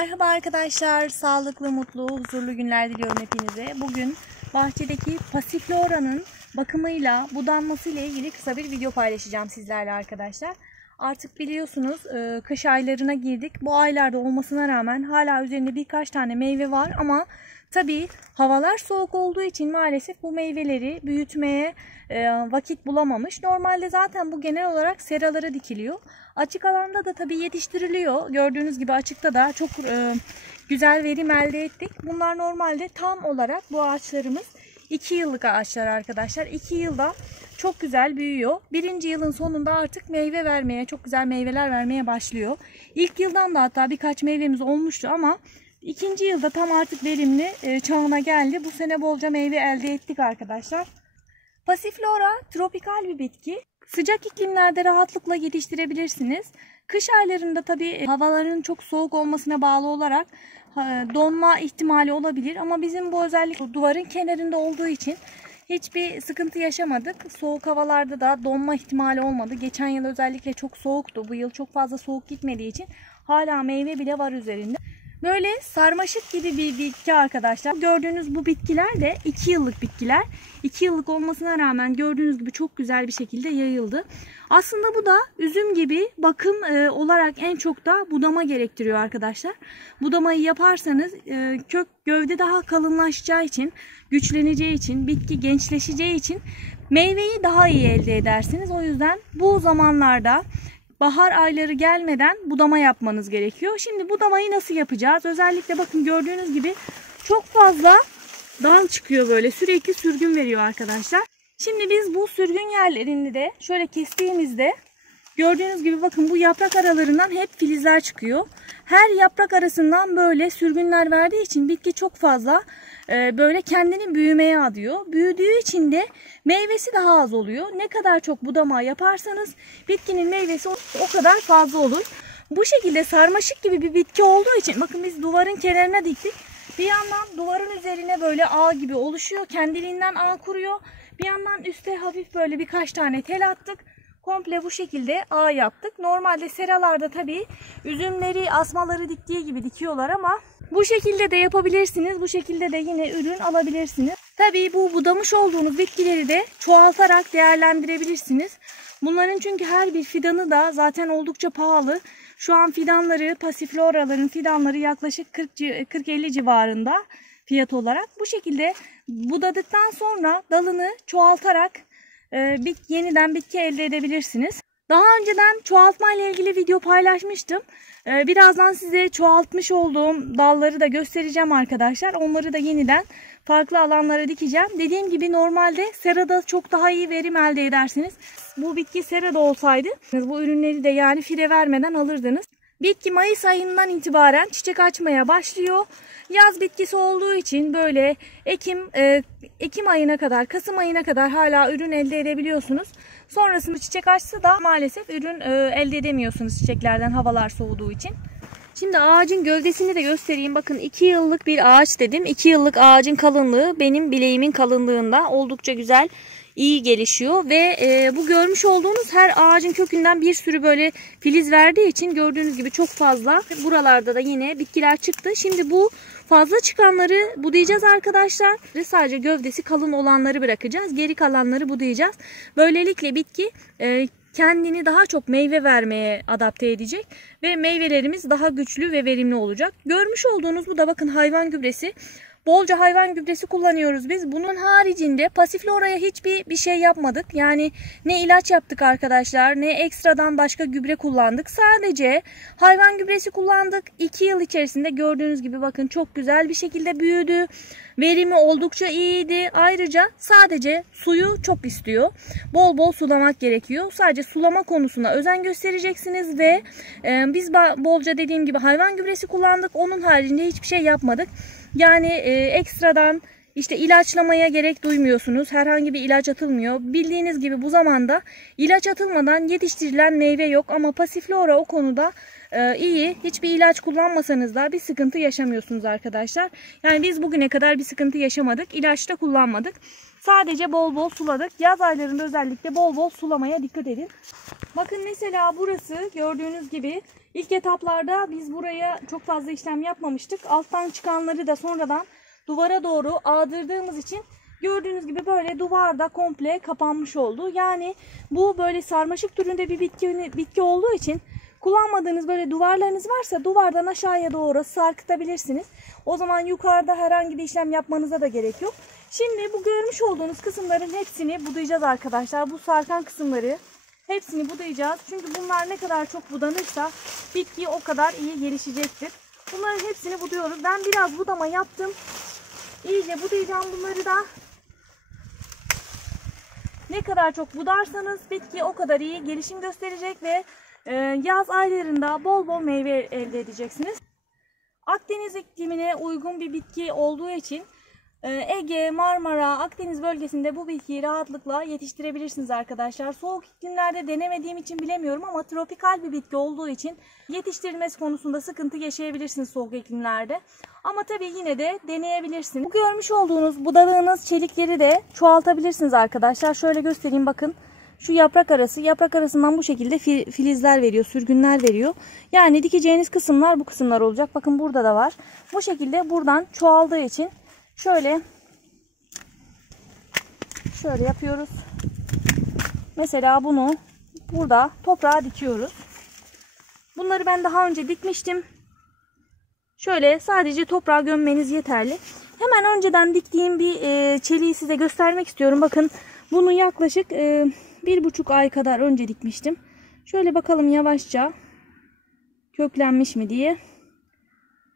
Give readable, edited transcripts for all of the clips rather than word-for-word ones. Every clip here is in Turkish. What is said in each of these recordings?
Merhaba arkadaşlar, sağlıklı, mutlu, huzurlu günler diliyorum hepinize. Bugün bahçedeki Passiflora'nın bakımıyla, budanmasıyla ilgili kısa bir video paylaşacağım sizlerle arkadaşlar. Artık biliyorsunuz kış aylarına girdik. Bu aylarda olmasına rağmen hala üzerinde birkaç tane meyve var ama tabii havalar soğuk olduğu için maalesef bu meyveleri büyütmeye vakit bulamamış. Normalde zaten bu genel olarak seralara dikiliyor. Açık alanda da tabii yetiştiriliyor. Gördüğünüz gibi açıkta da çok güzel verim elde ettik. Bunlar normalde tam olarak bu ağaçlarımız 2 yıllık ağaçlar arkadaşlar. 2 yılda çok güzel büyüyor. Birinci yılın sonunda artık meyve vermeye, çok güzel meyveler vermeye başlıyor. İlk yıldan da hatta birkaç meyvemiz olmuştu ama ikinci yılda tam artık verimli çağına geldi. Bu sene bolca meyve elde ettik arkadaşlar. Passiflora tropikal bir bitki. Sıcak iklimlerde rahatlıkla yetiştirebilirsiniz. Kış aylarında tabii havaların çok soğuk olmasına bağlı olarak donma ihtimali olabilir. Ama bizim bu özellikle duvarın kenarında olduğu için hiçbir sıkıntı yaşamadık. Soğuk havalarda da donma ihtimali olmadı. Geçen yıl özellikle çok soğuktu. Bu yıl çok fazla soğuk gitmediği için hala meyve bile var üzerinde. Böyle sarmaşık gibi bir bitki arkadaşlar. Gördüğünüz bu bitkiler de 2 yıllık bitkiler. 2 yıllık olmasına rağmen gördüğünüz gibi çok güzel bir şekilde yayıldı. Aslında bu da üzüm gibi bakım olarak en çok da budama gerektiriyor arkadaşlar. Budamayı yaparsanız kök gövde daha kalınlaşacağı için, güçleneceği için, bitki gençleşeceği için meyveyi daha iyi elde edersiniz. O yüzden bu zamanlarda bahar ayları gelmeden budama yapmanız gerekiyor. Şimdi budamayı nasıl yapacağız? Özellikle bakın gördüğünüz gibi çok fazla dal çıkıyor böyle. Sürekli sürgün veriyor arkadaşlar. Şimdi biz bu sürgün yerlerini de şöyle kestiğimizde gördüğünüz gibi bakın bu yaprak aralarından hep filizler çıkıyor. Her yaprak arasından böyle sürgünler verdiği için bitki çok fazla böyle kendini büyümeye adıyor. Büyüdüğü için de meyvesi daha az oluyor. Ne kadar çok budama yaparsanız bitkinin meyvesi o kadar fazla olur. Bu şekilde sarmaşık gibi bir bitki olduğu için bakın biz duvarın kenarına diktik. Bir yandan duvarın üzerine böyle ağ gibi oluşuyor. Kendiliğinden ağ kuruyor. Bir yandan üste hafif böyle birkaç tane tel attık. Komple bu şekilde ağ yaptık. Normalde seralarda tabii üzümleri, asmaları diktiği gibi dikiyorlar ama bu şekilde de yapabilirsiniz. Bu şekilde de yine ürün alabilirsiniz. Tabii bu budamış olduğunuz bitkileri de çoğaltarak değerlendirebilirsiniz. Bunların çünkü her bir fidanı da zaten oldukça pahalı. Şu an fidanları, Passiflora'ların fidanları yaklaşık 40-50 civarında fiyat olarak. Bu şekilde budadıktan sonra dalını çoğaltarak yeniden bitki elde edebilirsiniz. Daha önceden çoğaltma ile ilgili video paylaşmıştım. Birazdan size çoğaltmış olduğum dalları da göstereceğim arkadaşlar. Onları da yeniden farklı alanlara dikeceğim. Dediğim gibi normalde serada çok daha iyi verim elde edersiniz. Bu bitki serada olsaydı bu ürünleri de yani fide vermeden alırdınız. Bitki Mayıs ayından itibaren çiçek açmaya başlıyor. Yaz bitkisi olduğu için böyle Ekim ayına kadar, Kasım ayına kadar hala ürün elde edebiliyorsunuz. Sonrasında çiçek açsa da maalesef ürün elde edemiyorsunuz çiçeklerden havalar soğuduğu için. Şimdi ağacın gövdesini de göstereyim. Bakın 2 yıllık bir ağaç dedim. 2 yıllık ağacın kalınlığı benim bileğimin kalınlığında oldukça güzel, iyi gelişiyor ve bu görmüş olduğunuz her ağacın kökünden bir sürü böyle filiz verdiği için gördüğünüz gibi çok fazla. Buralarda da yine bitkiler çıktı. Şimdi bu fazla çıkanları budayacağız arkadaşlar. Sadece gövdesi kalın olanları bırakacağız. Geri kalanları budayacağız. Böylelikle bitki kendini daha çok meyve vermeye adapte edecek ve meyvelerimiz daha güçlü ve verimli olacak. Görmüş olduğunuz bu da bakın hayvan gübresi. Bolca hayvan gübresi kullanıyoruz biz. Bunun haricinde Passiflora'ya hiçbir şey yapmadık. Yani ne ilaç yaptık arkadaşlar, ne ekstradan başka gübre kullandık. Sadece hayvan gübresi kullandık. 2 yıl içerisinde gördüğünüz gibi bakın çok güzel bir şekilde büyüdü. Verimi oldukça iyiydi. Ayrıca sadece suyu çok istiyor. Bol bol sulamak gerekiyor. Sadece sulama konusuna özen göstereceksiniz ve biz bolca dediğim gibi hayvan gübresi kullandık. Onun haricinde hiçbir şey yapmadık. Yani ekstradan işte ilaçlamaya gerek duymuyorsunuz. Herhangi bir ilaç atılmıyor. Bildiğiniz gibi bu zamanda ilaç atılmadan yetiştirilen meyve yok. Ama Passiflora o konuda iyi. Hiçbir ilaç kullanmasanız da bir sıkıntı yaşamıyorsunuz arkadaşlar. Yani biz bugüne kadar bir sıkıntı yaşamadık. İlaç da kullanmadık. Sadece bol bol suladık. Yaz aylarında özellikle bol bol sulamaya dikkat edin. Bakın mesela burası gördüğünüz gibi ilk etaplarda biz buraya çok fazla işlem yapmamıştık. Alttan çıkanları da sonradan duvara doğru ağdırdığımız için gördüğünüz gibi böyle duvarda komple kapanmış oldu. Yani bu böyle sarmaşık türünde bir bitki olduğu için kullanmadığınız böyle duvarlarınız varsa duvardan aşağıya doğru sarkıtabilirsiniz. O zaman yukarıda herhangi bir işlem yapmanıza da gerek yok. Şimdi bu görmüş olduğunuz kısımların hepsini budayacağız arkadaşlar. Bu sarkan kısımları hepsini budayacağız. Çünkü bunlar ne kadar çok budanırsa bitki o kadar iyi gelişecektir. Bunların hepsini buduyoruz. Ben biraz budama yaptım. İyice budayacağım bunları da. Ne kadar çok budarsanız bitki o kadar iyi gelişim gösterecek ve yaz aylarında bol bol meyve elde edeceksiniz. Akdeniz iklimine uygun bir bitki olduğu için Ege, Marmara, Akdeniz bölgesinde bu bitkiyi rahatlıkla yetiştirebilirsiniz arkadaşlar. Soğuk iklimlerde denemediğim için bilemiyorum ama tropikal bir bitki olduğu için yetiştirilmesi konusunda sıkıntı yaşayabilirsiniz soğuk iklimlerde. Ama tabii yine de deneyebilirsiniz. Bu görmüş olduğunuz budadığınız çelikleri de çoğaltabilirsiniz arkadaşlar. Şöyle göstereyim, bakın. Şu yaprak arasından bu şekilde filizler veriyor, sürgünler veriyor. Yani dikeceğiniz kısımlar bu kısımlar olacak. Bakın burada da var. Bu şekilde buradan çoğaldığı için şöyle yapıyoruz. Mesela bunu burada toprağa dikiyoruz. Bunları ben daha önce dikmiştim. Şöyle sadece toprağa gömmeniz yeterli. Hemen önceden diktiğim bir çeliği size göstermek istiyorum. Bakın bunu yaklaşık 1,5 ay kadar önce dikmiştim. Şöyle bakalım yavaşça köklenmiş mi diye.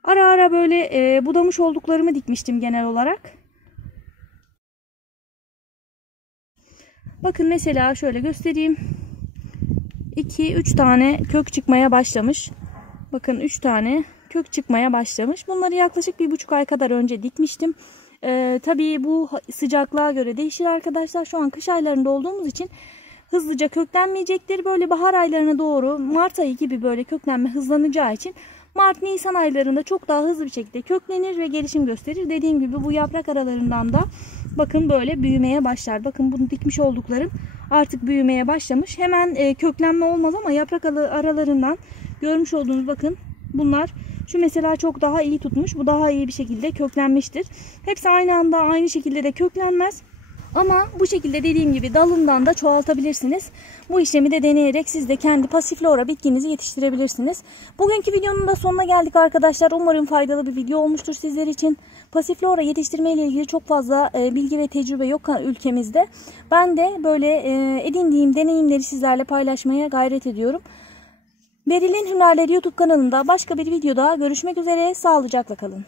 Ara ara böyle budamış olduklarımı dikmiştim genel olarak. Bakın mesela şöyle göstereyim. 2-3 tane kök çıkmaya başlamış. Bakın 3 tane kök çıkmaya başlamış. Bunları yaklaşık 1,5 ay kadar önce dikmiştim. Tabii bu sıcaklığa göre değişir arkadaşlar. Şu an kış aylarında olduğumuz için hızlıca köklenmeyecektir. Böyle bahar aylarına doğru Mart ayı gibi böyle köklenme hızlanacağı için Mart-Nisan aylarında çok daha hızlı bir şekilde köklenir ve gelişim gösterir. Dediğim gibi bu yaprak aralarından da bakın böyle büyümeye başlar. Bakın bunu dikmiş olduklarım artık büyümeye başlamış. Hemen köklenme olmaz ama yaprak aralarından görmüş olduğunuz bakın bunlar. Şu mesela çok daha iyi tutmuş. Bu daha iyi bir şekilde köklenmiştir. Hepsi aynı anda aynı şekilde de köklenmez. Ama bu şekilde dediğim gibi dalından da çoğaltabilirsiniz. Bu işlemi de deneyerek siz de kendi pasiflora bitkinizi yetiştirebilirsiniz. Bugünkü videonun da sonuna geldik arkadaşlar. Umarım faydalı bir video olmuştur sizler için. Pasiflora yetiştirme ile ilgili çok fazla bilgi ve tecrübe yok ülkemizde. Ben de böyle edindiğim deneyimleri sizlerle paylaşmaya gayret ediyorum. Beril'in Hünerleri YouTube kanalında başka bir videoda görüşmek üzere. Sağlıcakla kalın.